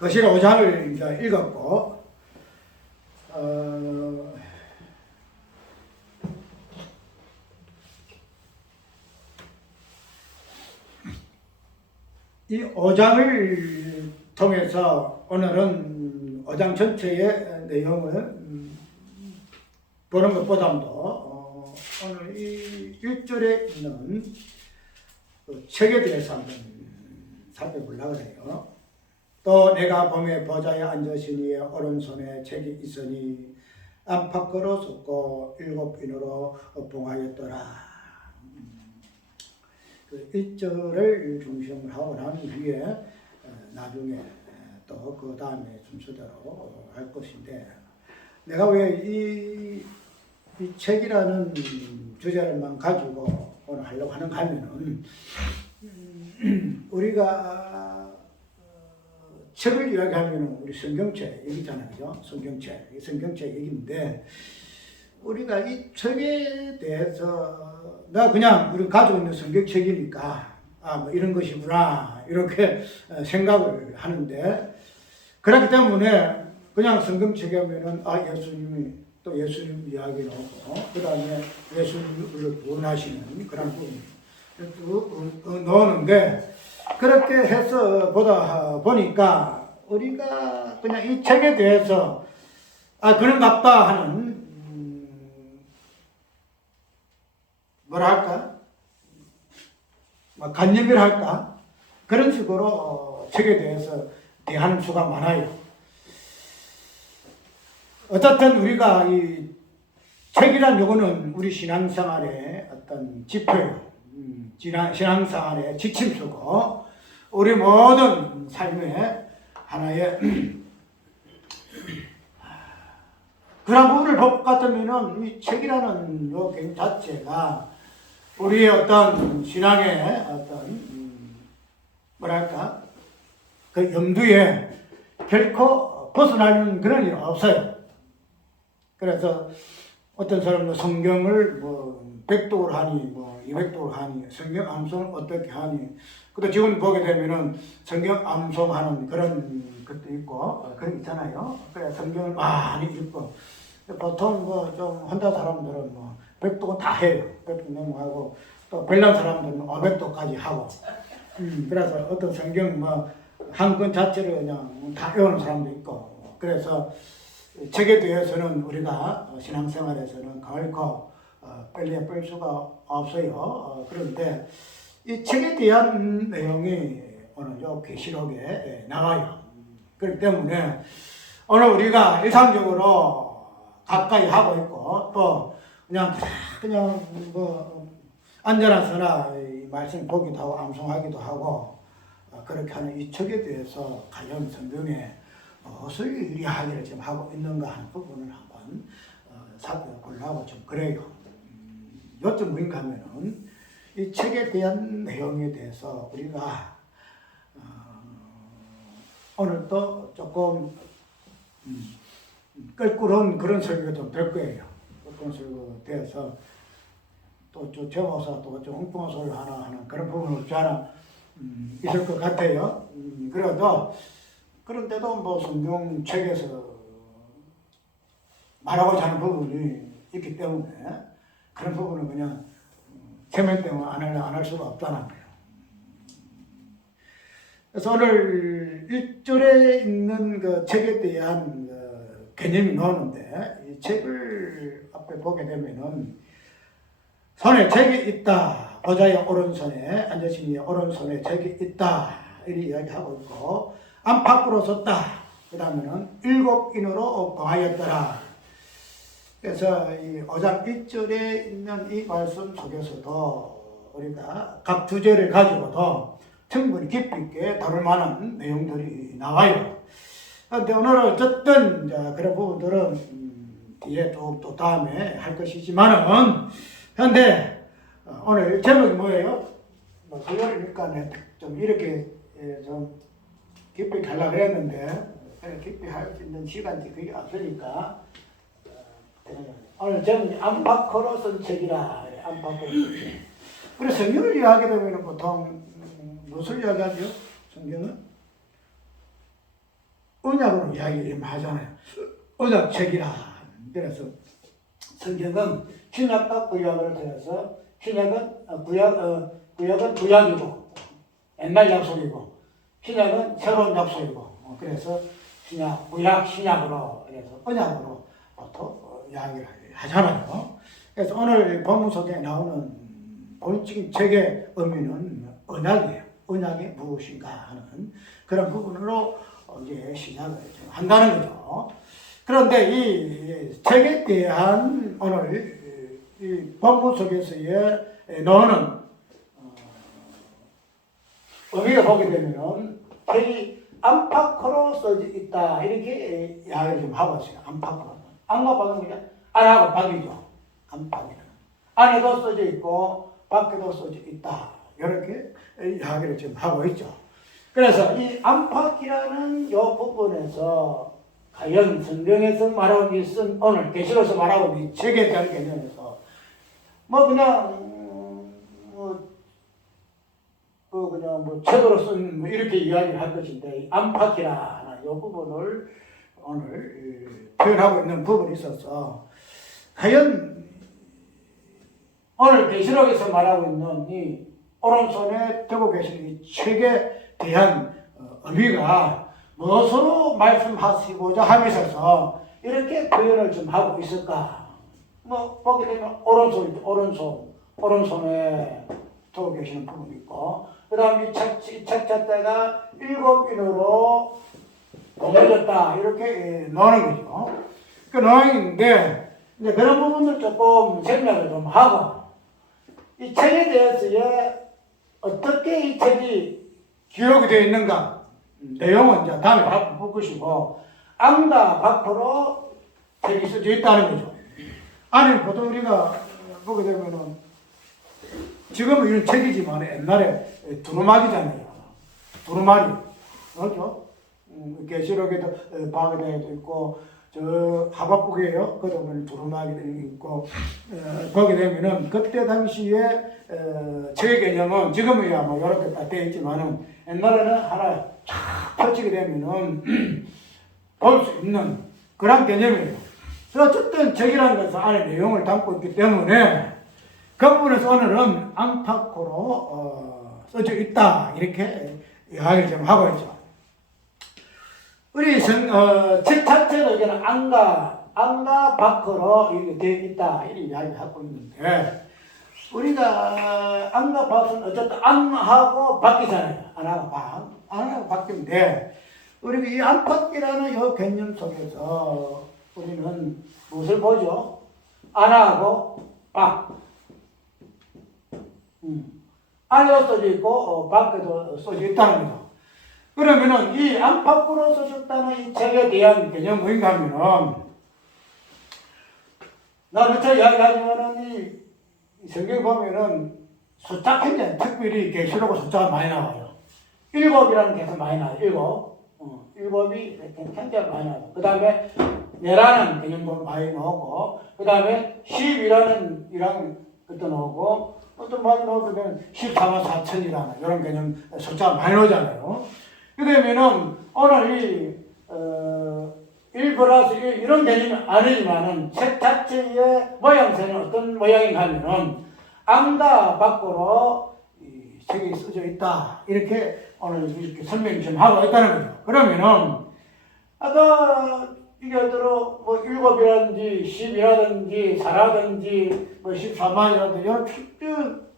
거실 5장을 이제 읽었고, 이 5장을 통해서 오늘은 5장 전체의 내용을 보는 것보다도 오늘 이 1절에 있는 그 책에 대해서 한번 살펴보려고 해요. 또 내가 봄에 보좌에 앉으시니 오른손에 책이 있으니 안팎으로 쏟고 7인으로 봉하였더라. 그 1절을 중심으로 하고 난 후에 나중에 또 그 다음에 순서대로 할 것인데, 내가 왜 이 책이라는 주제를만 가지고 오늘 하려고 하는가 하면은, 우리가 책을 이야기하면 우리 성경책 얘기잖아요. 그죠? 성경책 얘기인데, 우리가 이 책에 대해서 나 그냥 우리 가지고 있는 성경책이니까 뭐 이런 것이구나 이렇게 생각을 하는데, 그렇기 때문에 그냥 성경책에 하면은 예수님이 또 예수님 이야기 나오고 그 다음에 예수님을 구원하시는 그런 부분 넣었는데, 그렇게 해서 보니까 우리가 그냥 이 책에 대해서 그런갑다 하는 뭐랄까? 간념이랄까? 그런 식으로 책에 대해서 대하는 수가 많아요. 어쨌든 우리가 이 책이란 요거는 우리 신앙생활의 어떤 지표예요. 신앙생활의 지침서고, 우리 모든 삶의 하나의 그런 부분을 볼 것 같으면은 이 책이라는 요 개념 자체가 우리의 어떤 신앙의 어떤 뭐랄까 그 염두에 결코 벗어나는 그런 일 없어요. 그래서 어떤 사람은 성경을 뭐 100독을 하니 뭐 200독을 하니 성경 암송을 어떻게 하니, 또 지금 보게 되면은 성경 암송하는 그런 것도 있고 그런 게 있잖아요. 그래 성경을 많이 읽고, 보통 뭐 좀 혼자 사람들은 뭐 100독은 다 해요. 100독 넘어가고, 또 별난 사람들은 500독까지 하고, 그래서 어떤 성경 뭐 한 권 자체를 그냥 다 외우는 사람도 있고, 그래서 책에 대해서는 우리가 신앙생활에서는 결코 빨리 뺄 수가 없어요. 그런데 이 책에 대한 내용이 오늘 요 계시록에 나와요. 그렇기 때문에 오늘 우리가 일상적으로 가까이 하고 있고, 또 그냥 뭐 앉아서나 이 말씀 보기도 하고 암송하기도 하고 그렇게 하는 이 책에 대해서 과연 성경에 무엇을 의리하기를 지금 하고 있는가 하는 부분을 한번 살펴보려고 좀 그래요. 요점 뭐인가 하면은 이 책에 대한 내용에 대해서 우리가 오늘 또 조금 끌꾸른 그런 설교가 좀 될 거예요. 그런 설교가 되어서 또 제목사 또 좀 엉뚱한 소리를 하나 하는 그런 부분은 없지 않아 있을 것 같아요. 그런데도 뭐 성경책에서 말하고자 하는 부분이 있기 때문에 그런 부분은 그냥 체면 때문에 안 할 수가 없다는 거예요. 그래서 오늘 1절에 있는 그 책에 대한 그 개념이 나오는데, 이 책을 앞에 보게 되면은 손에 책이 있다. 보좌의 오른손에 앉으시니 오른손에 책이 있다. 이렇게 이야기하고 있고, 안팎으로 섰다. 그 다음에는 7인으로 봉하였더라. 그래서 이 5장 1절에 있는 이 말씀 속에서도 우리가 각 주제를 가지고도 충분히 깊이 있게 다룰 만한 내용들이 나와요. 그런데 오늘은 어쨌든 그런 부분들은 뒤에 또 다음에 할 것이지만은, 현재 오늘 제목이 뭐예요? 수요일이니까 좀 이렇게 좀 깊이 있게 하려고 했는데 깊이 할 수 있는 시간이 그게 없으니까 오늘 제목이 안팎으로 쓴 책이라. 안팎으로 쓴 책. 우리 성경을 이야기하게 되면 보통 무엇을 이야기하죠? 성경은 언약으로 이야기를 하잖아요. 언약책이라. 그래서 성경은 신약과 구약을 통해서 신약은 구약은 구약이고 옛날 약속이고 신약은 새로운 약속이고 그래서 신약, 구약, 신약으로 그래서 언약으로 또 이야기를 하잖아요. 그래서 오늘 본문 속에 나오는 본질적인 책의 의미는 언약이에요. 언약이 무엇인가 하는 그런 부분으로 이제 시작을 한다는 거죠. 그런데 이 책에 대한 오늘 이 본문 속에서의 나오는 의미를 보게 되면은 책이 안팎으로 써져 있다 이렇게 이야기를 좀 하고 있어요. 안팎으로. 안과 밖은 그냥 안하고 밖이죠. 안팎이라는. 안에도 써져 있고 밖에도 써져 있다. 이렇게 이야기를 지금 하고 있죠. 그래서 이 안팎이라는 이 부분에서 과연 성경에서 말하고 있은 오늘 계시로서 말하고 있는 책에 대한 개념에서 그냥 책으로 쓴 이렇게 이야기를 할 것인데 안팎이라는 이 부분을 오늘 표현하고 있는 부분이 있어서 과연 오늘 계시록에서 말하고 있는 이 오른손에 들고 계시는 이 책에 대한 의미가 무엇으로 말씀하시고자 하면서 이렇게 표현을 좀 하고 있을까? 보게 되면 오른손에 들고 계시는 부분이 있고, 그 다음에 이 책 자체가 7인으로 나눠졌다. 이렇게 나오는 거죠. 그 나오는데, 이제 그런 부분들 조금 생각을 좀 하고, 이 책에 대해서의 어떻게 이 책이 기록이 되어 있는가, 내용은 이제 다음에 볼 것이고, 안과 밖으로 책이 써져 있다는 거죠. 안에 보통 우리가 보게 되면은, 지금은 이런 책이지만 옛날에 두루마기잖아요. 두루마리. 그렇죠? 계시록에도 바그다에도 있고, 저 하박국이에요. 그도 보면 두루마기도 있고, 거기 되면은 그때 당시에 책의 개념은 지금이야 뭐 이렇게 딱 되어 있지만은 옛날에는 하나 쫙 펼치게 되면은 볼 수 있는 그런 개념이에요. 어쨌든 책이라는 것은 안에 내용을 담고 있기 때문에 그 부분에서 오늘은 안팎으로 써져 있다 이렇게 이야기를 좀 하고 있죠. 우리 책 자체로 이제는 안과 밖으로 이렇게 되어 있다 이렇게 이야기를 하고 있는데 우리가 안과 밖은 어쨌든 안하고 밖이잖아요. 안하고 밖인데 우리가 이 안팎이라는 이 개념 속에서 우리는 무엇을 보죠? 안하고 밖. 안에도 써져 있고 밖에도 써져 있다는 거죠. 그러면은 이 안팎으로 써졌다는 이 책에 대한 개념은 뭔가 하면은 나는 저 이야기하지만은 이 성경 보면은 숫자 굉장히 특별히 계시록 숫자가 많이 나와요. 7이라는 게 많이 나와요. 7이 굉장히 많이 나와요. 그 다음에 내라는 개념도 많이 나오고 그 다음에 10이라는 것도 나오고 또 많이 나오면 14만 4천이라는 이런 개념 숫자가 많이 나오잖아요. 그러면은 오늘 이1 플러스 1 이런 개념이 아니지만은 책 자체의 모양새는 어떤 모양인가 하면은 안과 밖으로 이 책이 써져 있다. 이렇게 오늘 이렇게 설명 좀 하고 있다는 거죠. 그러면은 아까 이게들어 7이라든지 10이라든지 4라든지 14만이라든지 이런 특별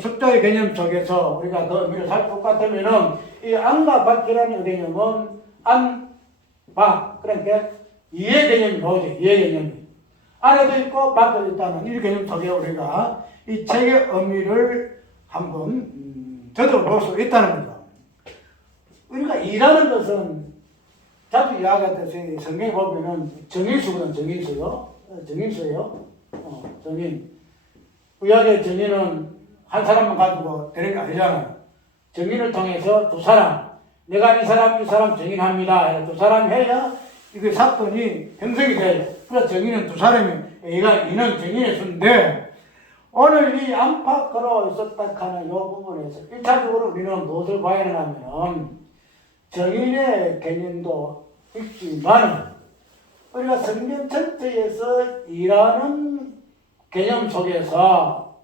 숫자의 개념 속에서 우리가 그 의미를 살필 것 같으면은 이 안과 밖이라는 개념은 안, 밖 그러니까 이해 개념이 나오죠. 이해 개념이 안에도 있고 밖에도 있다는 이 개념 속에 우리가 이 책의 의미를 한번 제대로 볼 수 있다는 거죠. 우리가 이라는 것은 자주 이야기하듯이 성경에 보면은 정인수거든. 정인수요. 정인. 구약의 정인은 한 사람만 가지고 되는 게 아니잖아요. 정인을 통해서 두 사람, 내가 이 사람 정인합니다. 두 사람 해야 이게 사건이 형성이 돼요. 그래서 정인은 두 사람이, 이는 정인의 수인데, 오늘 이 안팎으로 있었다 하는 이 부분에서 1차적으로 우리는 무엇을 봐야 하냐면, 정인의 개념도 있지만 우리가 성경 전체에서 일하는 개념 속에서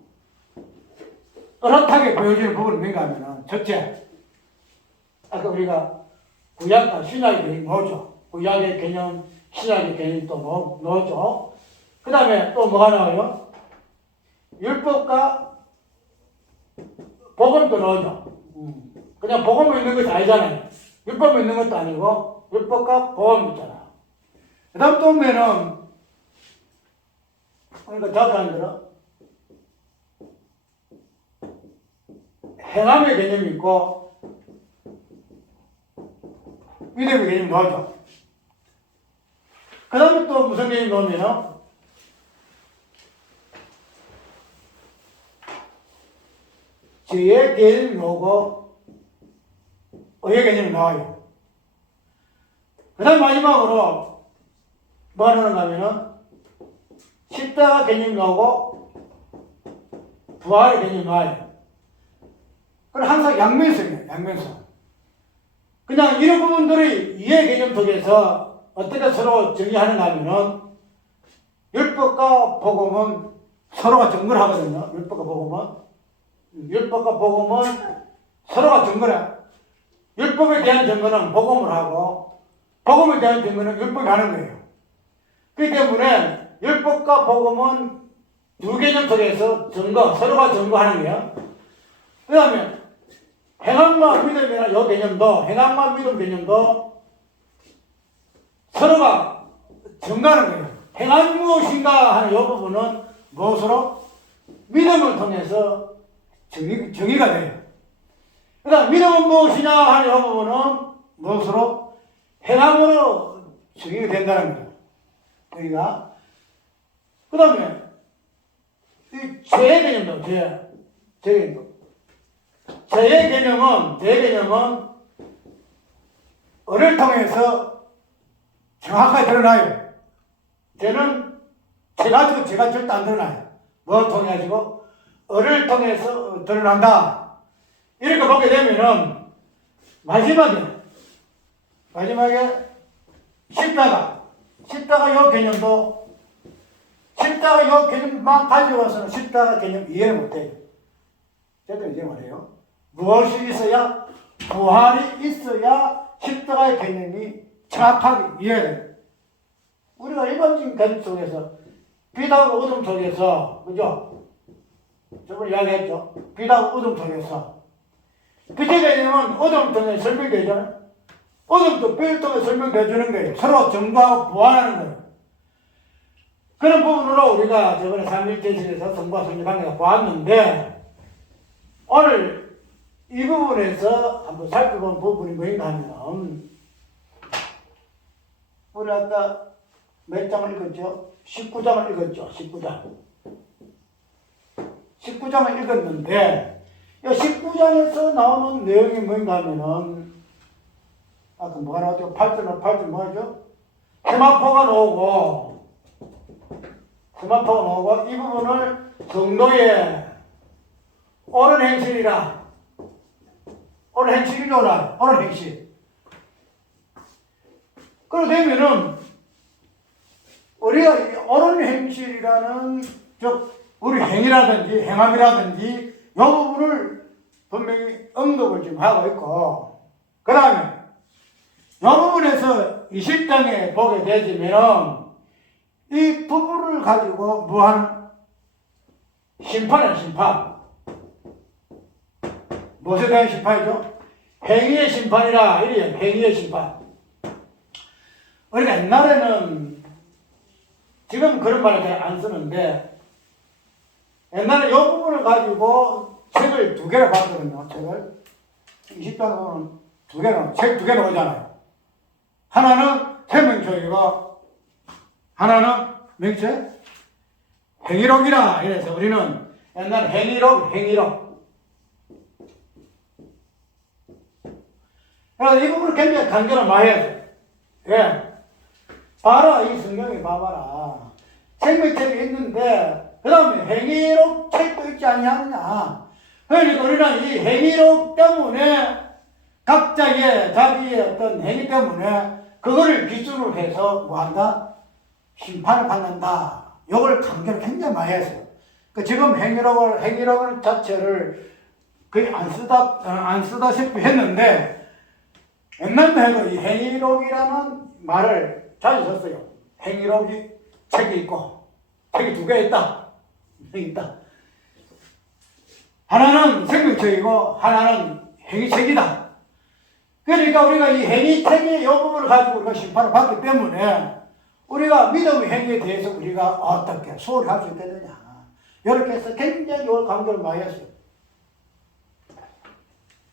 어긋하게 보여지는 부분은 뭔가 하면은 첫째, 아까 우리가 구약과 신약의 개념 넣었죠. 구약의 개념, 신약의 개념 또 넣었죠. 그 다음에 또 뭐가 나와요? 율법과 복음도 넣어줘. 그냥 복음이 있는 것이 아니잖아요. 율법이 있는 것도 아니고 율법과 복음이 있잖아. 그 다음 또 보면은 그러니까 자사람들은 행함의 개념이 있고 믿음의 개념이 나오죠. 그 다음에 또 무슨 개념이 나오면은 죄의 개념이 나오고 의의 개념이 나와요. 그 다음 마지막으로 뭐 하는가 하면은 십자가 개념이 나오고 부활의 개념이 나와요. 그럼 항상 양면성이에요. 양면성. 그냥 이런 부분들이 이해 개념 속에서 어떻게 서로 정의하는가 하면은 율법과 복음은 서로가 증거를 하거든요. 율법과 복음은 서로가 증거를. 율법에 대한 증거는 복음을 하고 복음에 대한 증거는 율법이 하는 거예요. 그렇기 때문에 율법과 복음은 두 개념 속에서 서로가 증거하는 거예요. 그 다음에 행함과 믿음이나 이 개념도, 행함과 믿음 개념도 서로가 증거하는 거예요. 행함이 무엇인가 하는 이 부분은 무엇으로? 믿음을 통해서 정의가 돼요. 그러니까 믿음은 무엇이냐 하는 이 부분은 무엇으로? 행함으로 정의가 된다는 거예요. 여기가. 그 다음에 이 죄의 개념도, 죄의 개념도. 죄의 개념은 언어를 통해서 정확하게 드러나요. 죄는 죄가 절대 안 드러나요. 뭘 통해 가지고? 언어를 통해서 드러난다. 이렇게 보게 되면은 마지막에 십자가 요 개념도 십자가 요 개념만 가지고 와서는 십자가 개념 이해를 못해요. 제대로 이해 못해요. 무엇이 있어야? 부활이 있어야 십자가의 개념이 정확하게 이해돼요. 우리가 일반적인 개념 속에서 빛하고 어둠 속에서, 그죠? 저번에 이야기했죠? 빛하고 어둠 속에서 빛의 개념은 어둠을 통해 설명되잖아요. 어둠도 빛을 통해 설명되어주는 거예요. 서로 증거하고 보완하는 거예요. 그런 부분으로 우리가 저번에 삼일제신에서 성부와 성령 관계가 보았는데 오늘 이 부분에서 한번 살펴본 부분이 뭐인가 하면 우리 아까 몇 장을 읽었죠? 19장을 읽었죠. 19장을 읽었는데 이 19장에서 나오는 내용이 뭔가 하면은 아까 뭐가 나왔죠? 8절 뭐죠? 세마포가 나오고 이 부분을 성도의 옳은 행실이라. 옳은 행실이로라. 옳은 행실. 그러고 되면은 우리가 옳은 행실이라는 즉 우리 행위라든지 행함이라든지 이 부분을 분명히 언급을 지금 하고 있고 그 다음에 이 부분에서 20장에 보게 되지면은 이 부분을 가지고 무한 심판이에요. 심판. 무엇에 대한 심판이죠? 행위의 심판이라 이래요. 행위의 심판. 우리가 옛날에는 지금 그런 말을 잘 안 쓰는데 옛날에 이 부분을 가지고 책을 2개를 봤거든요. 책을 20장에 보면 책 2개 나오잖아요. 하나는 생명책이고 하나는 명체 행위록이라 이래서 우리는 옛날 행위록 그래서 이 부분을 굉장히 간결을 많이 해요. 예. 봐라, 이 성경에 봐봐라. 생명책이 있는데 그 다음에 행위록 책도 있지 않느냐. 그러니까 우리는 이 행위록 때문에 각자의 자기의 어떤 행위 때문에 그거를 기준으로 해서 뭐 한다? 심판을 받는다. 이걸 강조를 굉장히 많이 했어요. 지금 행위록을 자체를 거의 안 쓰다시피 했는데, 옛날에 해도 이 행위록이라는 말을 자주 썼어요. 행위록이 책이 있고, 책이 두 개 있다. 하나는 생명책이고, 하나는 행위책이다. 그러니까 우리가 이 행위책의 이 부분을 가지고 우리가 심판을 받기 때문에, 우리가 믿음의 행위에 대해서 우리가 어떻게 소홀히 할 수 있겠느냐. 이렇게 해서 굉장히 이걸 강조를 많이 했어요.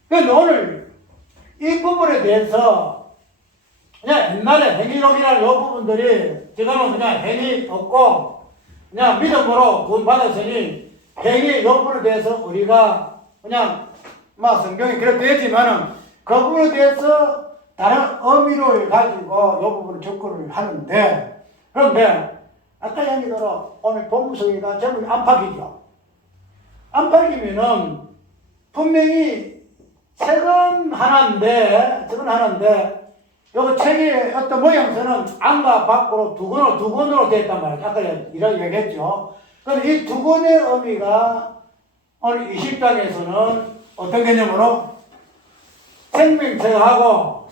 그런데 오늘 이 부분에 대해서 그냥 옛날에 행위록이라는 이 부분들이 지금은 그냥 행위 없고 그냥 믿음으로 구원 받았으니 행위 이 부분에 대해서 우리가 그냥 막 성경에 그렇게 되어 있지만은 그 부분에 대해서 다른 의미를 가지고 이 부분을 접근을 하는데, 그런데 아까 얘기대로 오늘 본문 속에가 전부 안팎이죠. 안팎이면은 분명히 책은 하나인데 요거 책의 어떤 모양새는 안과 밖으로 두 권으로 되어 있단 말이에요. 아까 이런 얘기했죠. 그런데 이 두 권의 의미가 오늘 20장에서는 어떤 개념으로 생명책하고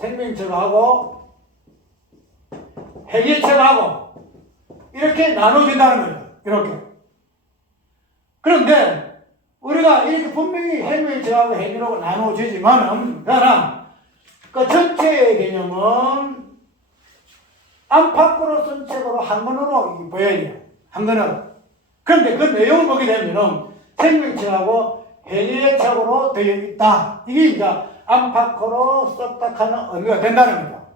행위책하고 이렇게 나눠진다는 거죠. 이렇게. 그런데 우리가 이렇게 분명히 생명책하고 행위로 나눠지지만은, 그러나 그 전체의 개념은 안팎으로 쓴 책으로 한 권으로 보여야 돼요. 한 권으로. 그런데 그 내용을 보게 되면은 생명책하고 행위의 책으로 되어 있다. 이게 이제 안팎으로 썼다 하는 의미가 된다는 거죠.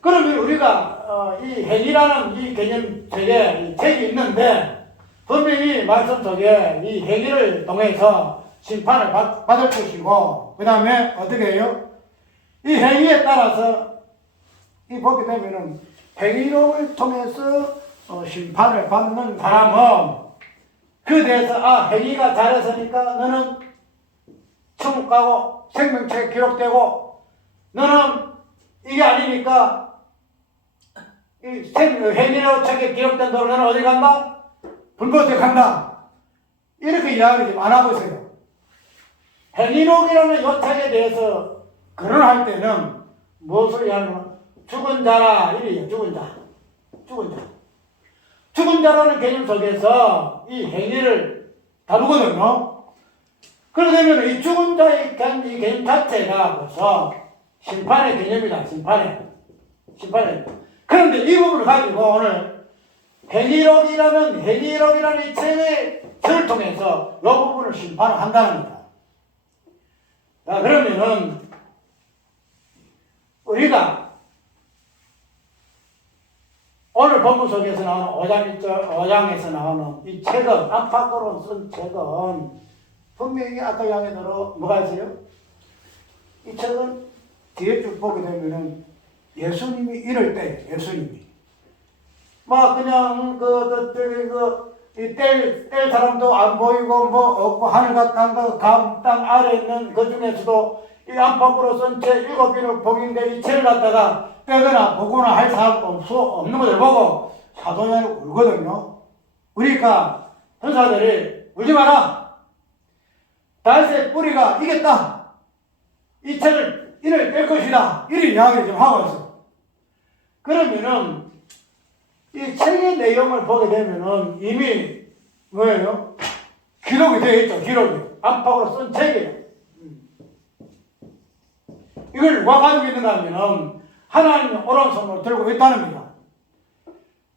그러면 우리가 이 행위라는 이 개념 책에 이 책이 있는데, 분명히 말씀 속에 이 행위를 통해서 심판을 받을 것이고, 그 다음에 어떻게 해요? 이 행위에 따라서 이 보게 되면은 행위를 통해서 심판을 받는 사람은 그 대해서 행위가 잘했으니까 너는 천국 가고 생명책에 기록되고, 너는 이게 아니니까 이 행위로 책에 기록된 대로 너는 어디 간다? 불법에 간다. 이렇게 이야기를 지금 안 하고 있어요. 행위록이라는 이 책에 대해서 거론할 때는 무엇을 이야기하면 죽은 자라 이래요. 죽은 자라는 개념 속에서 이 행위를 다루거든요. 그러게 되면 이 죽은 자의 이 개념 자체가 벌써 심판의 개념이다. 심판의. 그런데 이 부분을 가지고 오늘 행위록이라는 이 책을 통해서 이 부분을 심판을 한다는 거다. 자, 그러면은 우리가 오늘 본문 속에서 나오는 5장에서 나오는 이 책은, 안팎으로 쓴 책은 분명히 아까 양해대로 뭐가 있어요? 이 책은 뒤에 쭉 보게 되면은 예수님이 이럴 때, 막 그냥 뗄 사람도 안 보이고 뭐 없고 하늘과 땅 아래 있는 그 중에서도 이 안팎으로 쓴 책 7개를 봉인된 이 책을 갖다가 빼거나 보거나 할 사람 없는 것을 보고 사도연이 울거든요. 그러니까 전사들이 울지 마라. 다윗의 뿌리가 이겼다. 이 책을 이를 뺄 것이다. 이런 이야기를 좀 하고 있어. 그러면은 이 책의 내용을 보게 되면은 이미 뭐예요? 기록이 되어 있죠. 기록이. 안팎으로 쓴 책이에요. 이걸 누가 가지고 있는가 하면은 하나님 오른손으로 들고 있다는 겁니다.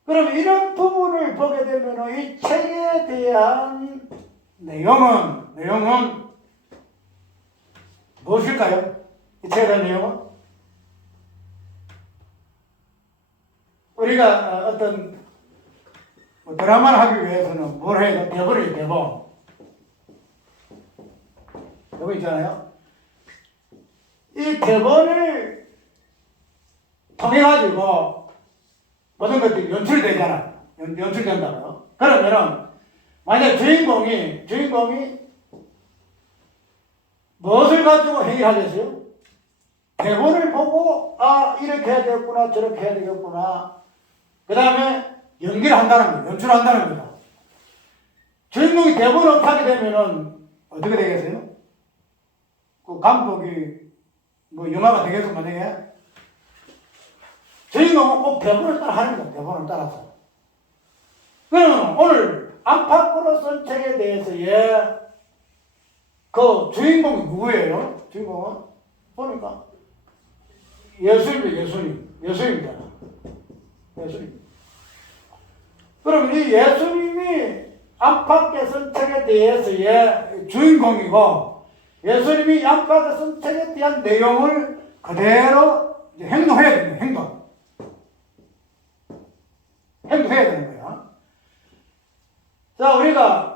그럼 이런 부분을 보게 되면은 이 책에 대한 내용은 무엇일까요? 이 책에 대한 내용은? 우리가 어떤 드라마를 하기 위해서는 뭘 해야 돼? 대본이에요, 대본. 대본 있잖아요? 이 대본을 통해가지고 모든 것들이 연출되잖아요. 연출된다고요. 그러면은, 만약 주인공이 무엇을 가지고 행위를 하겠어요? 대본을 보고 이렇게 해야 되겠구나 저렇게 해야 되겠구나 그 다음에 연기를 한다는 거예요. 연출을 한다는 거죠. 주인공이 대본을 없이 하게 되면은 어떻게 되겠어요? 그 감독이 뭐 영화가 되겠어 만약에 주인공은 꼭 대본을 따라 하는 거예요. 대본을 따라서. 그러면 오늘 안팎으로 쓴 책에 대해서의 그 주인공이 누구예요? 주인공은 보니까 예수님이잖아. 예수님. 그럼 이 예수님이 안팎에 쓴 책에 대해서의 주인공이고 예수님이 안팎에 쓴 책에 대한 내용을 그대로 이제 행동해야 됩니다. 행동해야 되는 거야. 자, 우리가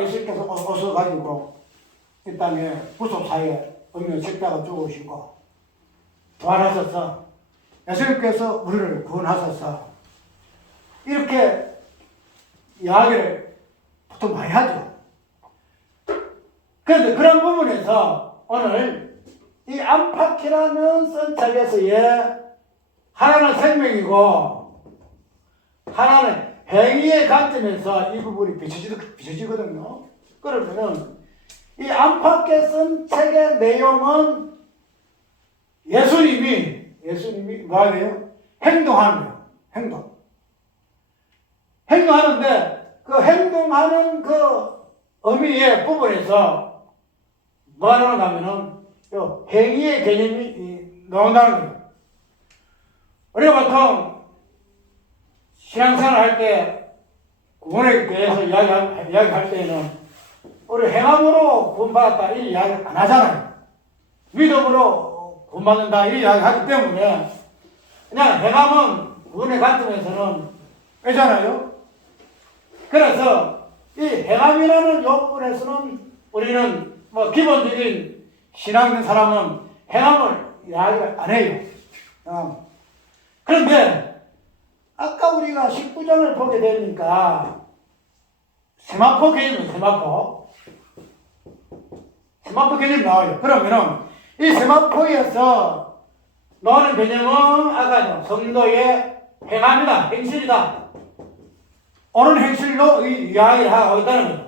예수님께서 오셔가지고 이 땅에 구속사에 의미의 십자가 죽으시고 부활하셔서 예수님께서 우리를 구원하셔서 이렇게 이야기를 보통 많이 하죠. 그런데 그런 부분에서 오늘 이 안팎이라는 선책에서의 하나는 생명이고 하나는 행위의 관점에서 이 부분이 비춰지거든요. 그러면은 이 안팎에 쓴 책의 내용은 예수님이 뭐 하네요? 행동하는 거예요. 행동하는데 그 행동하는 그 의미의 부분에서 뭐 하는가 하면은 행위의 개념이 나온다는 거예요. 우리가 보통 신앙생활 할 때 구원에 대해서 이야기할 때에는 우리 행함으로 구원받았다 이 이야기 안 하잖아요. 믿음으로 구원받는다 이 이야기 하기 때문에 그냥 행함은 구원의 관점에서는 빼잖아요. 그래서 이 행함이라는 요 부분에서는 우리는 뭐 기본적인 신앙 있는 사람은 행함을 이야기를 안 해요. 그런데 아까 우리가 19장을 보게 되니까 세마포 개념이에요. 세마포 개념이 나와요. 그러면은 이 세마포에서 나오는 개념은 아까 성도의 행함이다, 행실이다. 옳은 행실로 이 이야기를 하고 있다는 거예요.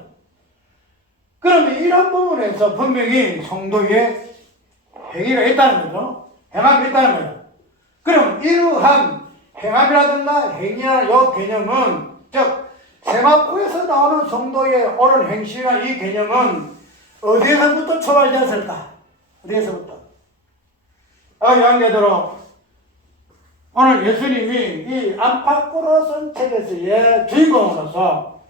그러면 이런 부분에서 분명히 성도의 행위가 있다는 거죠. 행함이 있다는 거예요. 그럼 이러한 행함이라든가 행위라는 이 개념은 즉 세마포에서 나오는 성도의 옳은 행실이나 이 개념은 어디에서부터 출발되었을까? 어디에서부터? 양계대로 오늘 예수님이 이 안팎으로 쓴 책에서의 주인공으로서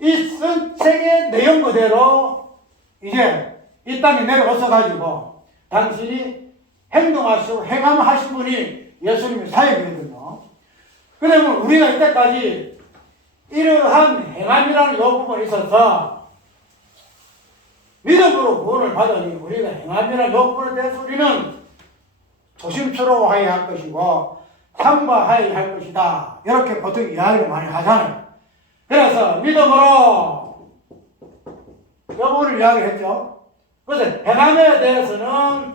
이 쓴 책의 내용 그대로 이제 이 땅에 내려오셔가지고 당신이 행동하시고 행함하신 분이 예수님의 사역이거든요. 그러면 우리가 이때까지 이러한 행함이라는 요 부분이 있어서 믿음으로 구원을 받으니 우리가 행함이라는 요 부분에 대해서 우리는 조심스러워해야 할 것이고 삼가해야 할 것이다. 이렇게 보통 이야기를 많이 하잖아요. 그래서 믿음으로 이 부분을 이야기했죠. 그래서 행함에 대해서는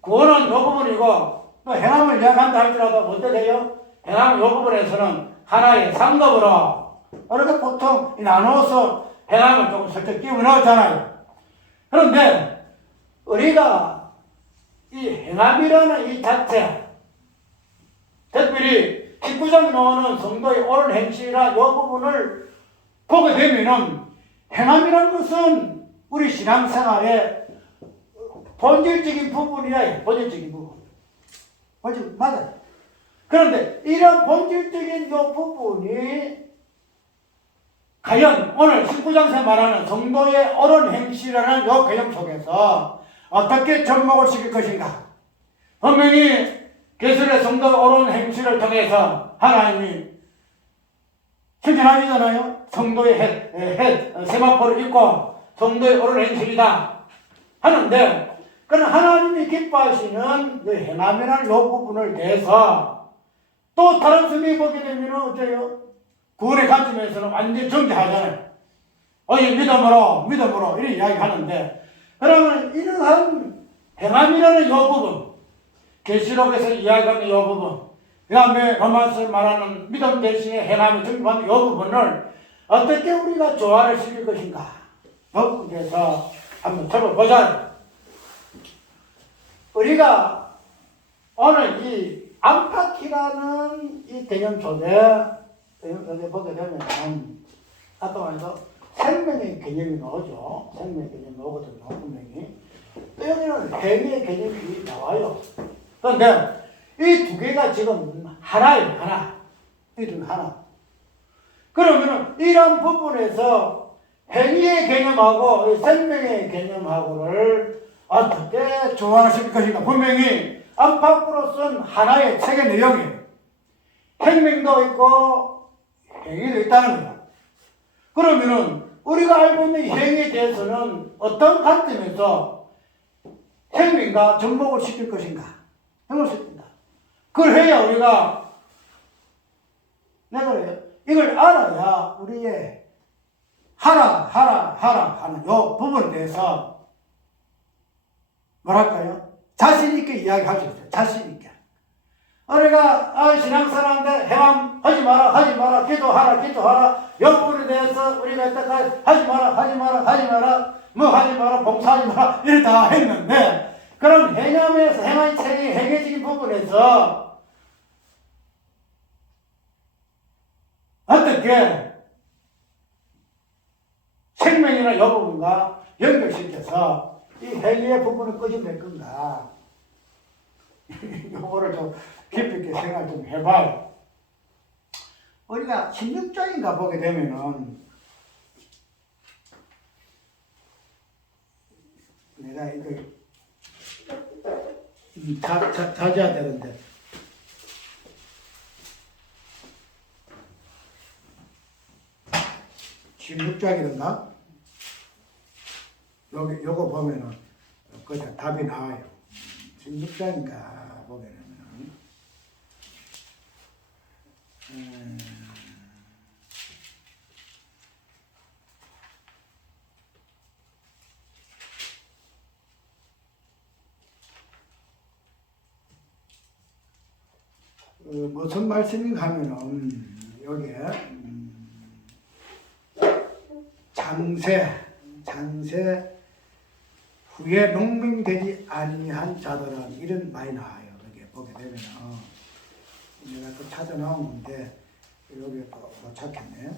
구원은 이 부분이고 또 행함을 이야기한다 할지라도 어떻게 해요? 행함 이 부분에서는 하나의 상급으로 이렇게 보통 나누어서 행함을 조금 설득 끼워 넣었잖아요. 그런데 우리가 이 행함이라는 이 자체 특별히 19장에 나오는 성도의 옳은 행실이나 이 부분을 보게 되면은 행함이라는 것은 우리 신앙생활의 본질적인 부분이야. 본질적인 부분. 맞아요. 그런데 이런 본질적인 이 부분이 과연 오늘 19장에서 말하는 성도의 옳은 행실이라는 이 개념 속에서 어떻게 접목을 시킬 것인가? 분명히 개설의 성도의 옳은 행실을 통해서 하나님이 칭찬하시잖아요. 성도의 세마포를 입고 성도의 옳은 행실이다 하는데 그럼 하나님이 기뻐하시는 그 행함이라는 이 부분을 대해서 또 다른 성경에 보게 되면 어때요? 구원의 관점에서는 완전히 정죄하잖아요. 어이 믿음으로 이렇게 이야기하는데, 그러면 이러한 행함이라는 요 부분, 계시록에서 이야기하는 요 부분, 그 다음에 로마서 말하는 믿음 대신에 행함이 정립하는 요 부분을 어떻게 우리가 조화를 시킬 것인가? 여기에서 한번 들어보자. 우리가 오늘 이 안팎이라는 이 개념 속에 보게 되면 아까 말해서 생명의 개념이 나오죠. 생명의 개념이 나오거든요. 분명히. 또 여기는 행위의 개념이 나와요. 그런데 이 두 개가 지금 하나예요. 하나. 이 중 하나. 그러면은 이런 부분에서 행위의 개념하고 생명의 개념하고를 어떻게 조화시킬 것인가. 분명히 안팎으로서는 하나의 책의 내용이에요. 생명도 있고 행위도 있다는 거예요. 그러면은 우리가 알고 있는 행위에 대해서는 어떤 관점에서 생명과 접목을 시킬 것인가? 해볼 수 있습니다. 그걸 해야 우리가 내가 그래요. 이걸 알아야 우리의 하라 하는 이 부분에 대해서 뭐랄까요? 자신있게 이야기할 수 있어요. 자신있게. 우리가 신앙사람인데 행함 하지 마라 기도하라 이 부분에 대해서 우리가 이때까지 하지 마라 봉사하지 마라 이렇게 다 했는데, 그럼 행함에서 행함의 책이 행해진 부분에서 어떻게 생명이나 이 부분과 연결시켜서 이 행위의 부분을 끄집낼 건가? 이거를 좀 깊이 있게 생각 좀 해봐요. 우리가 16장인가 보게 되면은 내가 이걸 자제해야 되는데 16장이던가? 요거 보면은 그냥 답이 나와요. 16장인가 보게 되면은 무슨 말씀인가 하면은 여기에 장세 후에 농민되지 아니한 자들은 이런 말이 나와요. 여기 보게 되면 내가 또 찾아 나온 건데 여기 또 찾겠네.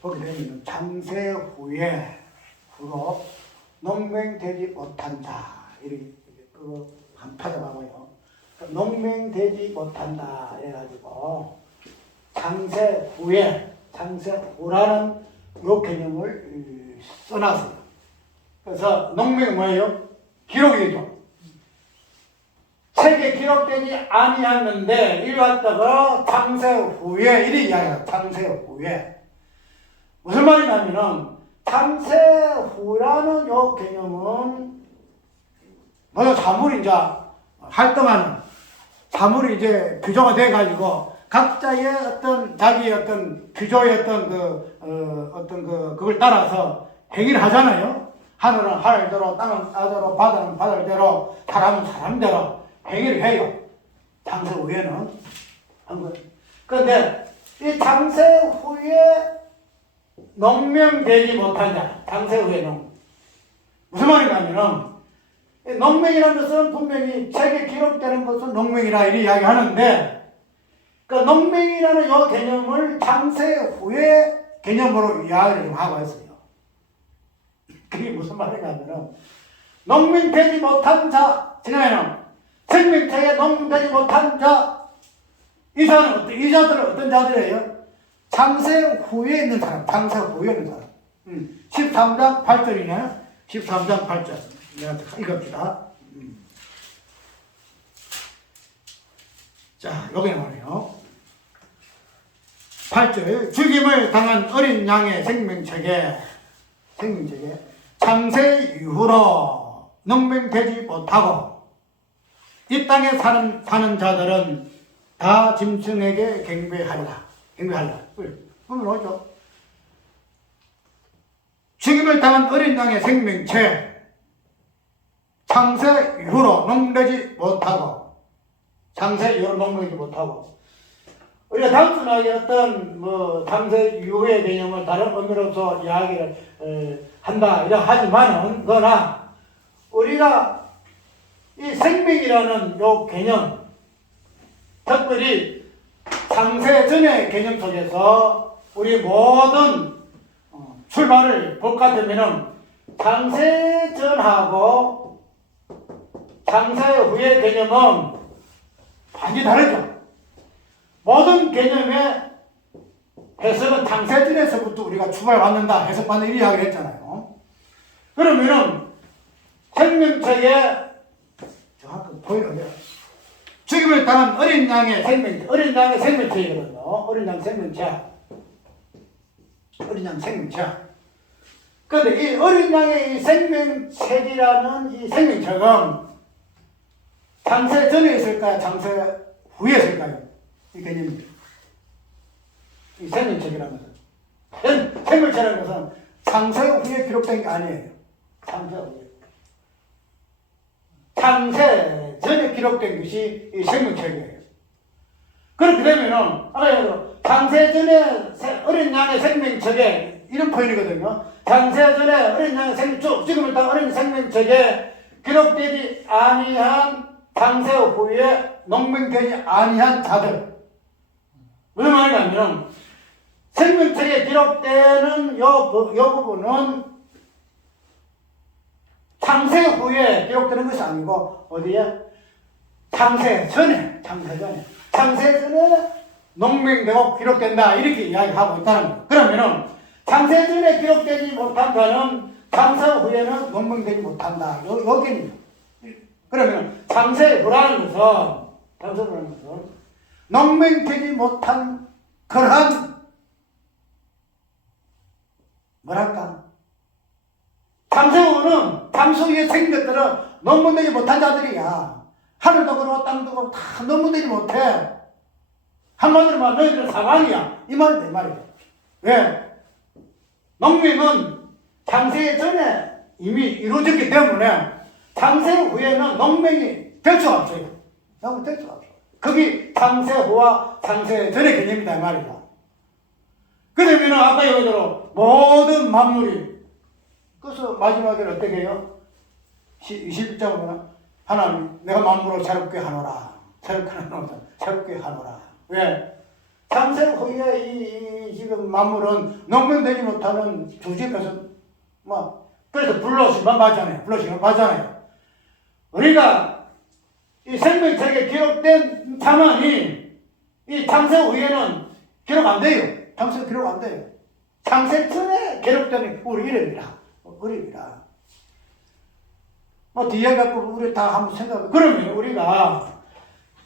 보게 되면 장세 후로 농민되지 못한 자 이렇게 그거 한번 찾아봐봐요. 농민되지 못한다 해가지고 장세 후라는 요 개념을 써놨어요. 그래서 농민은 뭐예요? 기록이죠. 책에 기록되지 아니했는데 이리 왔다가 장세 후에 이리 이야기해요. 장세 후에 무슨 말이냐면은 장세 후라는 요 개념은 뭐야? 사물이 이제 활동하는 사물이 이제 규조가 돼가지고 각자의 어떤 자기의 어떤 규조의 어떤 그걸 따라서 행위를 하잖아요. 하늘은 하늘대로, 땅은 땅대로, 바다는 바다대로, 사람은 사람대로 행위를 해요. 장세 후에는 한 거예요. 그런데 이 장세 후에 농명되지 못한 자, 장세 후에는 무슨 말이냐면은 농명이라는 것은 분명히 책에 기록되는 것은 농명이라 이렇게 이야기하는데, 그 농명이라는 이 개념을 장세 후의 개념으로 이야기를 좀 하고 있어요. 그게 무슨 말이냐면은 농민되지 못한 자, 지나에는 생명체에 농민되지 못한 자, 이 자들은 어떤 자들이에요? 장세 후에 있는 사람, 장세 후에 있는 사람. 13장 8절이네. 13장 8절. 내가 읽읍시다. 자, 여기는 말이에요. 8절. 죽임을 당한 어린 양의 생명체계 장세 이후로 농명되지 못하고 이 땅에 사는 자들은 다 짐승에게 경배하리라. 경배하리라. 그러면 뭐죠? 죽임을 당한 어린 양의 생명체, 창세 이후로 농되지 못하고, 창세 이후로 농되지 못하고, 우리가 단순하게 어떤 창세 이후의 개념을 다른 의미로서 이야기를 한다 이렇게 하지만은, 그러나 우리가 이 생명이라는 요 개념, 특별히 창세 전의 개념 속에서 우리 모든 출발을 볼 것 같으면은 창세 전하고 창세 후의 개념은 완전히 다르죠. 모든 개념의 해석은 창세 전에서부터 우리가 출발받는다, 해석받는 이 이야기를 했잖아요. 그러면은 생명체의 정확한 포인트 어디야? 죽임을 당한 어린 양의 생명체, 어린 양의 생명체이거든요. 어린 양 생명체. 어린 양 생명체. 그런데 이 어린 양의 이 생명체이라는 이 생명체는 창세 전에 있을까요? 창세 후에 있을까요? 이 개념이. 이 생명체라는 것은. 생명체라는 것은 창세 후에 기록된 게 아니에요. 창세 후에. 창세 전에 기록된 것이 이 생명체예요. 그렇게 되면은, 아까 얘기한 창세 전에 어린 양의 생명체에 이런 표현이거든요. 창세 전에 어린 양의 생명체, 지금은 다 어린 생명체에 기록되지 아니한 창세 후에 농명되지 아니한 자들. 무슨 말이냐면, 생명체에 기록되는 요 부분은 창세 후에 기록되는 것이 아니고, 어디에? 창세 전에 농명되고 기록된다. 이렇게 이야기하고 있다는 거예요. 그러면은, 창세 전에 기록되지 못한 자는 창세 후에는 농명되지 못한다. 여기는. 그러면, 창세 후라는 것은, 농명되지 못한 그러한, 뭐랄까, 창세 후는 창세 후에 생긴 것들은 농문되지 못한 자들이야. 하늘도 그렇고 땅도 그렇고 다 농문되지 못해. 한마디로 말하면 너희들은 사망이야. 이 말이 내 말이야. 왜? 농민은 창세 전에 이미 이루어졌기 때문에 창세 후에는 농민이 될 수가 없어요. 농민이 될 수가 없어. 그게 창세 후와 창세 전의 개념이다 이 말이야. 그러면 아까 얘기대로 모든 만물이, 그래서 마지막에 어떻게 해요? 21장을 보나? 하나님, 내가 만물을 새롭게 하노라. 새롭게 하노라. 왜? 창세 후에 지금 만물은 농명되지 못하는 주집에서, 그래서 불로 심판받잖아요. 우리가 이 생명책에 기록된 자만이 이 창세 후에는 기록 안 돼요. 창세 기록 안 돼요. 창세 전에 기록된 우리 이름이라. 뒤에 갖고 우리 다 한번 생각해. 그러면 우리가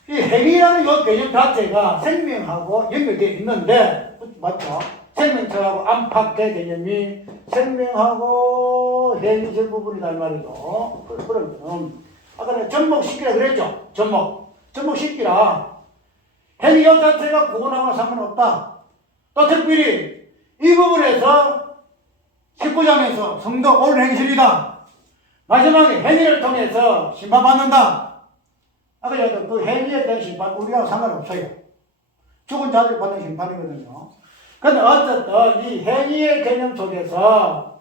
이 행위라는 이 개념 자체가 생명하고 연결되어 있는데, 맞죠? 생명체하고 안팎의 개념이 생명하고 행위적 부분이다 말이죠. 그러면 아까 내가 접목시키라 그랬죠? 접목시키라. 행위 자체가 구원하고는 상관없다. 또 특별히 이 부분에서 19장에서 성도 옳은 행실이다. 마지막에 행위를 통해서 심판받는다. 아까 얘기했던 그 행위에 대한 심판, 우리하고 상관없어요. 죽은 자들이 받는 심판이거든요. 근데 어쨌든 이 행위의 개념 속에서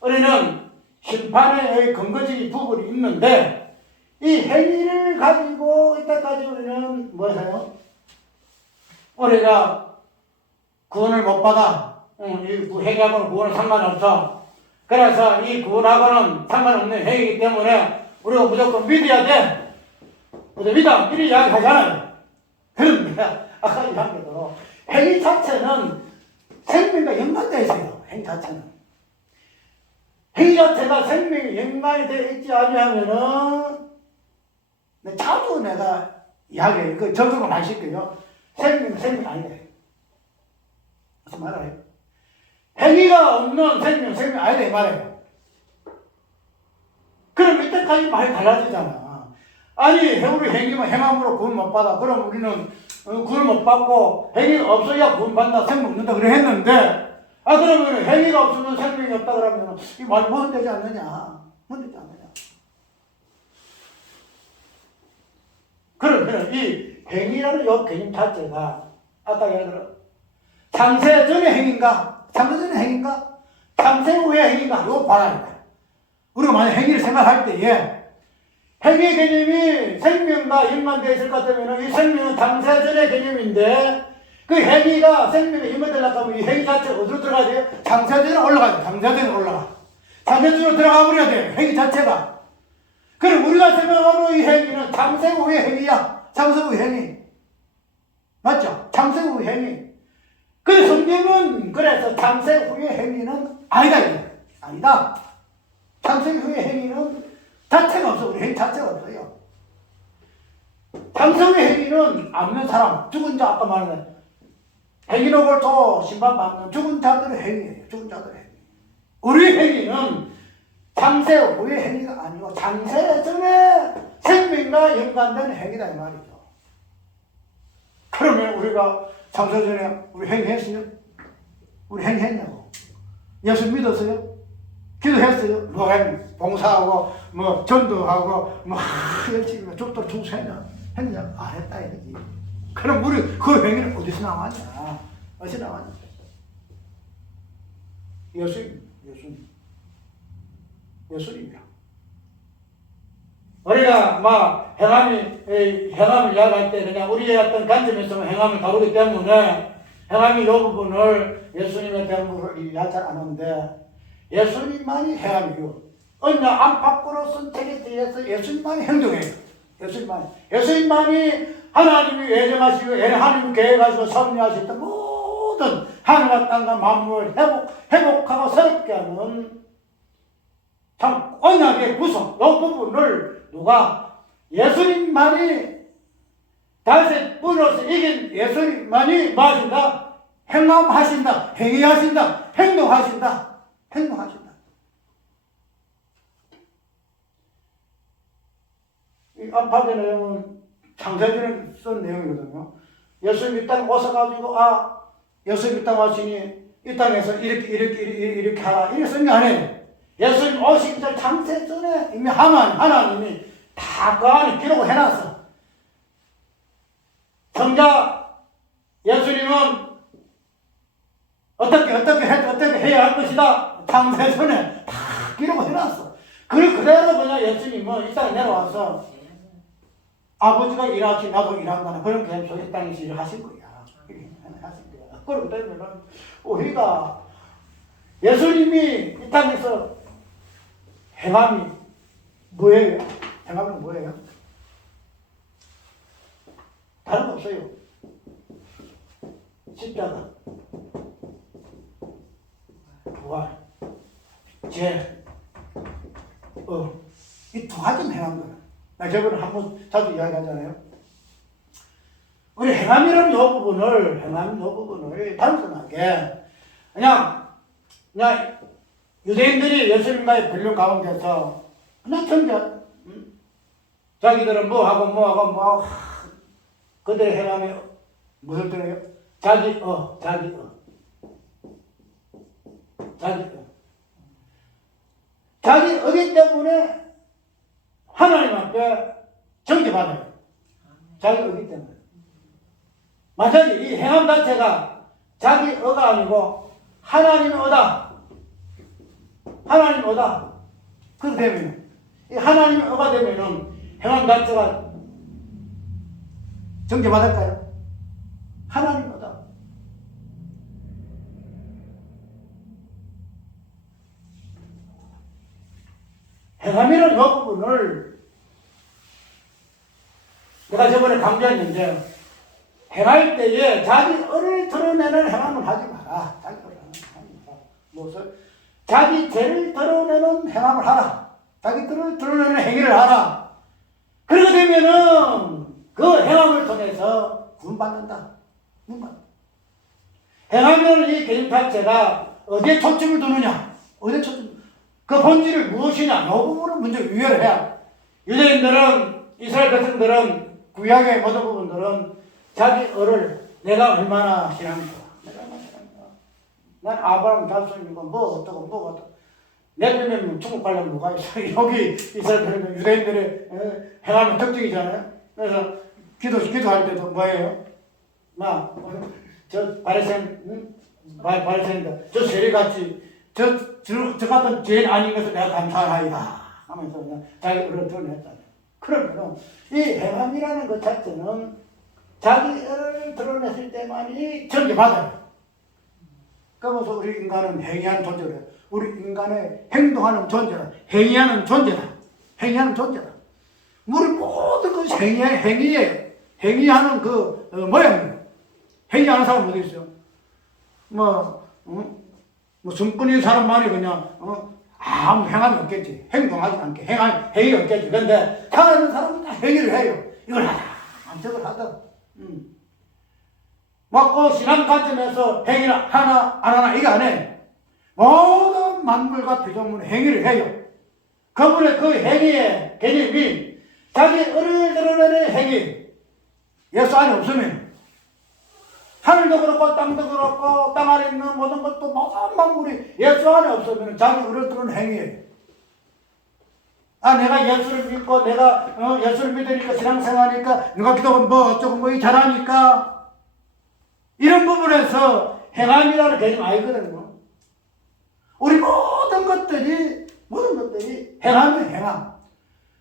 우리는 심판의 근거적인 부분이 있는데, 이 행위를 가지고 이때까지 우리는 뭐 해요? 우리가 구원을 못 받아. 이 행위하고는 구원은 상관없어. 그래서 이 구원하고는 상관없는 행위이기 때문에 우리가 무조건 믿어야 돼. 믿어. 이렇게 이야기하잖아요. 그런데 아까 이야기한 대로 행위 자체는 생명과 연관되어 있어요. 행위 자체는. 행위 자체가 생명이 연관이 되어 있지 아니하면은, 자주 내가 이야기해요. 그 적용을 많이 시켜요. 생명이 아니래. 무슨 말 알아요? 행위가 없는 생명 아니다 이 말이에요. 그럼 이때까지 많이 달라지잖아. 아니 우리 행위만 행함으로 구원 못 받아. 그럼 우리는 구원을 못 받고 행위가 없어야 구원받는다, 생명 얻는다 그래 했는데, 그러면 행위가 없으면 생명이 없다 그러면 이 말이 무엇되지 않느냐? 무엇되지 않느냐? 그러면 이 행위라는 요 개념 자체가 아까 얘기한 창세 전의 행위인가? 창세 전의 행위인가? 창세 후의 행위인가? 이거 봐야 돼. 우리가 만약 행위를 생각할 때에 행위 개념이 생명과 연관되어 있을 것 같으면 이 생명은 창세 전의 개념인데 그 행위가 생명에 연관되려고 하면 이 행위 자체가 어디로 들어가야 돼요? 창세 전에 올라가야 돼. 창세 전에 올라가. 창세 전으로 들어가 버려야 돼. 행위 자체가. 그럼 우리가 생각하는 이 행위는 창세 후의 행위야. 창세 후의 행위. 맞죠? 창세 후의 행위. 그 성경은 그래서 창세 후의 행위는 아니다. 아니다. 창세 후의 행위는 자체가 없어. 우리 행위 자체가 없어요. 창세 후의 행위는 없는 사람, 죽은 자, 아까 말한 행위로부터 심판받는 죽은 자들의 행위예요. 죽은 자들의 행위. 우리 행위는 창세 후의 행위가 아니고 창세 전에 생명과 연관된 행위다 이 말이죠. 그러면 우리가 창세 전에 우리 행위했어요? 우리 행위했냐고? 예수 믿었어요? 기도했어요? 누가 했냐? 봉사하고 뭐 전도하고 뭐 열심히 죽도록 충성했냐? 했냐? 안 했다 이거지. 그럼 우리 그 행위는 어디서 나왔냐? 어디서 나왔냐? 예수님이야. 우리가 막 행함을 이야기할 때 그냥 우리의 어떤 관점에서만 행함을 다루기 때문에 행함이 이 부분을 예수님에 대한 부분을 이해하지 않는데 예수님만이 행함이요. 어느 안팎으로 쓴 책에 대해서 예수님만이 행동해요. 예수님만이 하나님이 예정하시고 하나님이 계획하시고 섭리하셨던 모든 하늘과 땅과 만물을 회복하고 새롭게 하는 참 언약의 구성, 이 부분을 누가 예수님만이 다윗의 뿔로서 이긴 예수님만이 뭐 하신다? 행함하신다, 행위하신다, 행동하신다. 이 안팎의 내용은 창세전에 쓴 내용이거든요. 예수님 이 땅에 오셔가지고 예수님 이 땅 왔으니 이 땅에서 이렇게 하라 이렇게 쓴 게 아니에요. 예수님 오시기 전 창세 전에 이미 하나님이 다 그 안에 기록을 해놨어. 정작 예수님은 어떻게 해야 할 것이다. 창세 전에 다 기록을 해놨어. 그대로 그냥 예수님은 이 땅에 내려와서 아버지가 일하시 나도 일한다는 그런 계획 이 땅에서 일을 하신 거야. 그렇기 때문에 우리가 예수님이 이 땅에서 행함이 뭐예요? 행함은 뭐예요? 다른 거 없어요. 십자가, 부활, 이 두 가지는 행한 거야. 나 저번에 한번 자주 이야기하잖아요. 우리 행함이라는 이 부분을 단순하게 그냥 유대인들이 예수님과의 변론 가운데서 그냥 정작 자기들은 뭐하고 그들의 행함이 무슨 뜻이에요? 자기 의기 때문에 하나님 앞에 정죄받아요. 자기 의기 때문에. 만약에 이 행함 자체가 자기 의가 아니고 하나님의 의다. 그렇게 되면 이 하나님의 의가 되면은 행함 자체가 정죄받을까요? 하나님의 의다. 행함이라는 이 부분을 내가 저번에 강조했는데 행할 때에 자기 의를 드러내는 행함을 하지 마라. 무엇을? 자기 죄를 드러내는 행함을 하라. 자기 죄를 드러내는 행위를 하라. 그렇게 되면은 그 행함을 통해서 구원받는다. 행함이라는 이 개념 자체가 어디에 초점을 두느냐? 그 본질이 무엇이냐? 이 부분을 먼저 이해를 해야. 유대인들은, 이스라엘 백성들은 구약의 모든 부분들은 자기 어를 내가 얼마나 신앙이고 내가 얼마나 신앙이고 난 아브라함 자손이고 뭐 어떠고 내 편에는 중국 관련 뭐가 있어. 여기 이스라엘은 유대인들의 행하는 특징이잖아요. 그래서 기도할 때도 뭐예요? 저 바리새인다. 저 세리같이 저 같은 죄인 아닌 것을 내가 감사하이다 하면서 그냥 자기 의를 드러냈잖아요. 그러면 이 행함이라는 것 자체는 자기 의를 드러냈을 때만이 전개받아요. 그러면서 우리 인간은 행위하는 존재래요. 우리 인간의 행동하는 존재다. 행위하는 존재다. 행위하는 존재다. 우리 모든 것이 행위예요. 행위하는 그 모양이에요. 행위하는 사람 어디 있어요? 숨꾼인 사람만이 그냥 아무 행함이 없겠지. 행동하지 않게 행위 없겠지. 그런데 다른 사람은 다 행위를 해요. 이걸 하다 저걸 하다. 그 신앙 관점에서 행위를 하나 안 하나 이거 안 해. 모든 만물과 피조물은 행위를 해요. 그분의 그 행위의 개념이 자기 의를 드러내는 행위. 예수 안에 없으면 하늘도 그렇고 땅도 그렇고 땅 안에 있는 모든 것도 모든 만물이 예수 안에 없으면 자기 의를 드러내는 행위예요. 내가 예수를 믿고 내가 예수를 믿으니까 신앙생활하니까 누가 기도하면 뭐 어쩌고 뭐 잘하니까 이런 부분에서 행함이라는 개념 아니거든요. 우리 모든 것들이 행함이에요. 행함.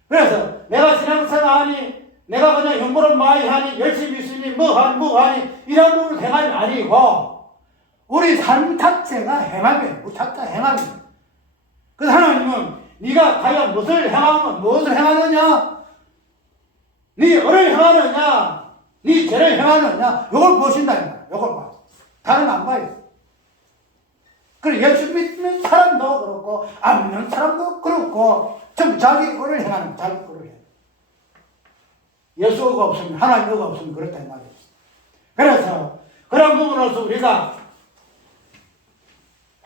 그래서 내가 신앙생활하니 내가 그냥 영보를 많이 하니 열심히 있으니 뭐하니 이런 부분은 행함이 아니고 우리 삶 자체가 행함이에요. 우리 자체가 행함이에요. 그래서 하나님은 네가 과연 무엇을 행하느냐 네 어를 행하느냐 네 죄를 행하느냐 이걸 보신다. 이걸 봐. 다른 안 봐요. 그래 예수 믿는 사람도 그렇고 안 믿는 사람도 그렇고 전부 자기 의를 행하는 자기 의를 해. 예수 의가 없으면 하나님 의가 없으면 그렇다 이 말이에요. 그래서 그런 부분으로서 우리가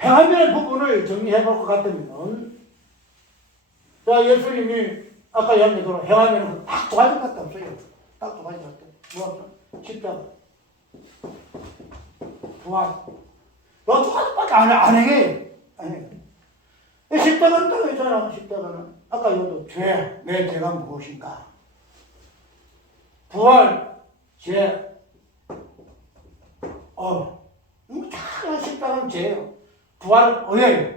행함이라는 부분을 정리해 볼 것 같으면 자 예수님이 아까 얘기한 행함이라는 딱 두 가지밖에 없어요. 딱 두 가지밖에. 뭐 없어? 십자가. 부활. 두 가지밖에 안 행해요. 십자가는 또 있잖아. 십자가는 아까 이것도 죄, 내 죄가 무엇인가? 부활, 죄, 다 십자가는 죄예요. 부활, 의예요.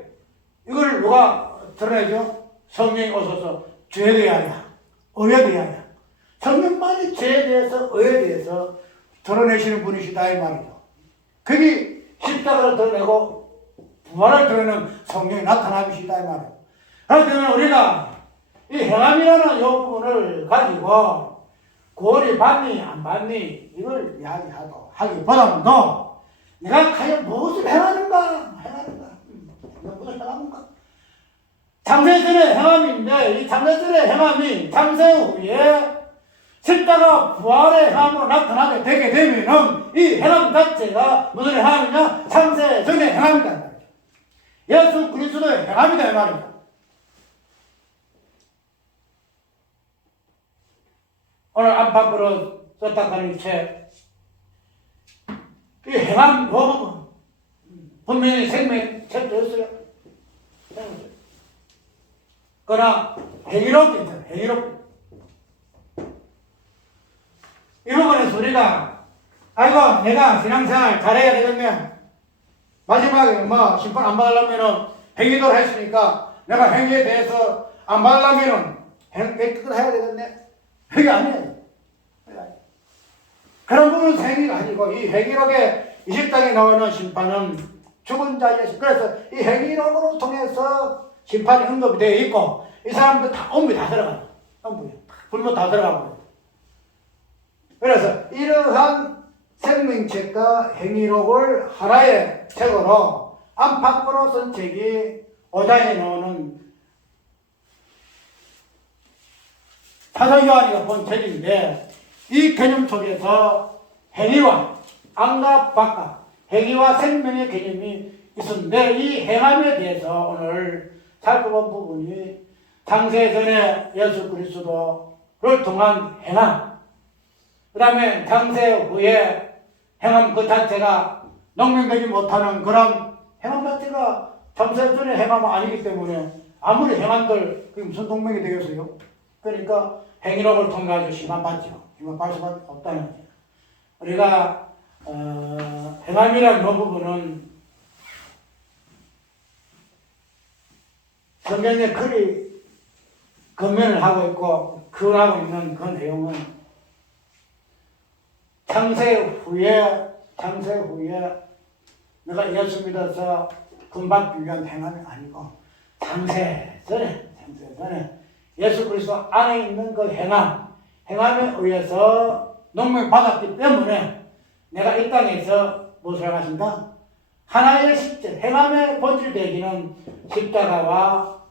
이걸 누가 드러내죠? 성령이 오셔서 죄에 대하여, 의에 대하여. 성령만이 죄에 대해서, 의에 대해서 드러내시는 분이시다 이 말이죠. 그게 십자가를 드러내고 부활을 드러내는 성령이 나타남이시다 이 말이에요. 그래서 우리가 이 행함이라는 이 부분을 가지고 구원이 받니 안 받니 이걸 하기보다는 내가 과연 무엇을 행하는가 무엇을 행하는가 창세전의 행함인데 이 창세전의 행함이 창세 후에 십자가 부활의 행함으로 나타나게 되게 되면은 이 행함 자체가 무슨 행함이냐? 창세전의 행함이다 이 말이죠. 예수 그리스도의 행함이다 이 말이죠. 오늘 안팎으로 썼다는 책, 이 행함 부분 분명히 생명 책도였어요. 그러나 행위롭게 있잖아요. 행위롭게. 이 부분에서 우리가 아이고 내가 신앙생활 잘해야 되겠네. 마지막에 심판 안 받으려면 행위도를 했으니까 내가 행위에 대해서 안 받으려면 그걸 해야 되겠네. 그게 아니에요. 그런 부분은 행위가 아니고 이 행위록에 20장에 나오는 심판은 죽은 자의 그래서 이 행위록으로 통해서 심판이 언급이 되어 있고 이 사람들 다 엄부 다 들어가요. 엄부에 불모 다 들어가고. 그래서 이러한 생명책과 행위록을 하나의 책으로 안팎으로 쓴 책이 5장에 나오는 사도 요한이가 본 책인데 이 개념 속에서 행위와 안과 밖과 행위와 생명의 개념이 있었는데 이 행함에 대해서 오늘 살펴본 부분이 창세전에 예수 그리스도를 통한 행함 그 다음에 장세 후에 행함 그 자체가 농민되지 못하는 그런 행함 자체가 장세 전에 행함은 아니기 때문에 아무리 행함들 그게 무슨 동맹이 되겠어요? 그러니까 행위록을 통해 가지고 심판받죠. 심판받을 수밖에 없다는 거죠. 우리가 행함이라는 그 부분은 성경에 그리 검면을 하고 있고 근하고 있는 그 내용은 창세 후에 내가 예수 믿어서 금방 위한 행함이 아니고 창세 전에 예수 그리스도 안에 있는 그 행함에 의해서 농명을 받았기 때문에 내가 이 땅에서 무엇을 하신다? 하나의 십자, 행함의 본질 되기는 십자가와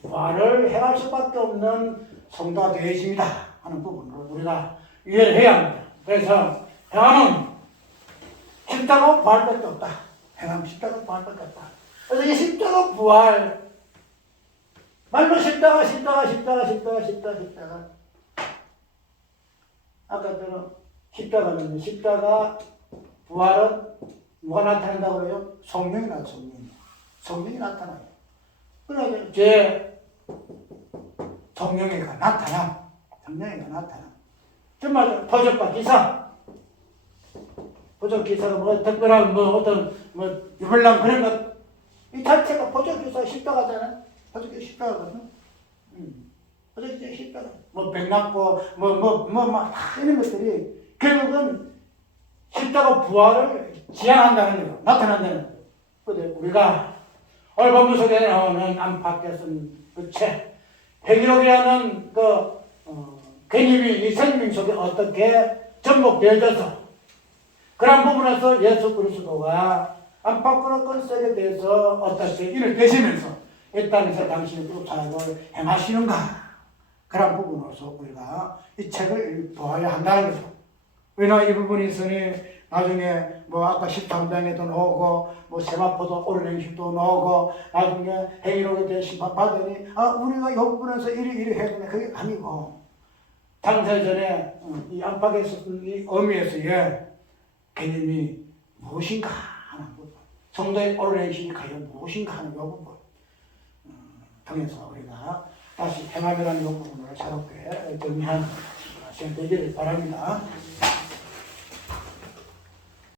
부활을 행할 수밖에 없는 성도가 되어있습니다 하는 부분으로 우리가 이해를 해야 합니다. 그래서 행함은 십자가 부활밖에 없다. 행함 십자가 부활밖에 없다. 그래서 이 십자가 부활 말로 십자가 아까 저는 십자가는 십자가 부활은 뭐가 나타난다고 그래요? 성령이 나타나요. 그러니까 제 성령이가 나타나. 정말 도적과 기사. 도적 기사가 뭐 특별한 뭐 어떤 뭐 유별난 그런 것. 이 자체가 도적 기사 십자가잖아. 도적 기사 십자가거든. 도적 기사 십자가. 뭐 백납고 막 이런 것들이 결국은 십자가 부활을 지향한다는 거예요. 나타난다는 거예요. 근데 우리가 오늘 본문 속에 나오는 안팎에 쓴 그 책, 회개록이라는 개념이 이 생명 속에 어떻게 접목되어져서 그런 부분에서 예수 그리스도가 안팎으로 건설에 대해서 어떻게 일을 되시면서 이 땅에서 당신의 그 사역을 행하시는가 그런 부분으로서 우리가 이 책을 보아야 한다는 거죠. 왜냐하면 이 부분이 있으니 나중에 뭐 아까 13장에도 나오고 뭐 세마포도 오르냉식도 나오고 나중에 행위록에 대해 심판받으니 우리가 이 부분에서 이리 해야 되네. 그게 아니고 창세전에 이 안팎에 있었던 이 의미에서의 개념이 무엇인가 하는 부분, 성도의 오르냉식이 과연 무엇인가 하는 이 부분 통해서 우리가 다시 행함이라는 이 부분을 새롭게 정리한 시간 되기를 바랍니다.